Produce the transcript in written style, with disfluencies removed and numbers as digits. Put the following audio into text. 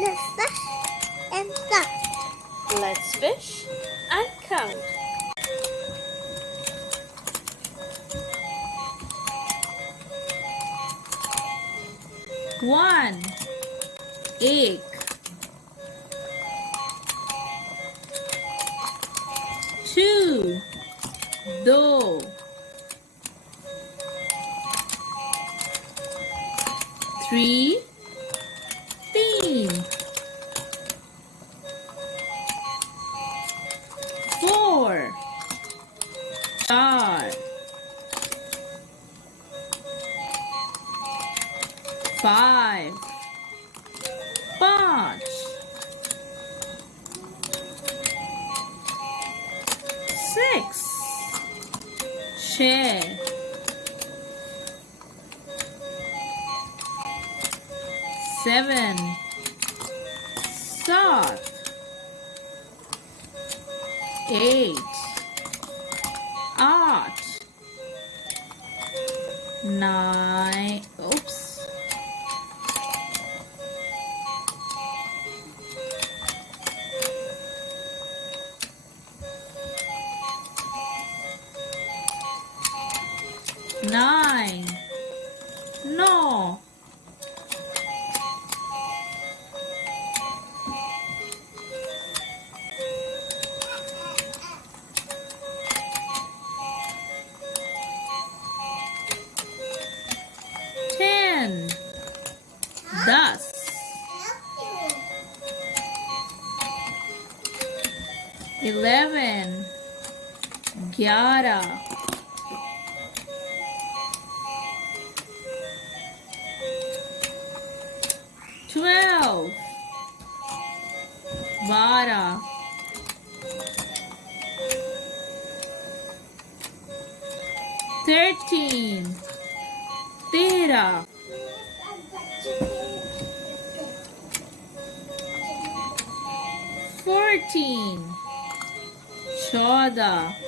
Let's fish and count. Let's fish and count. One egg. Two दो. Three तीन. Four चार. Five पाँच. Six छः. Seven सात. Eight आठ. Nine nine नौ. 10 10. 11 11. 12 12. 13 13. 14 14.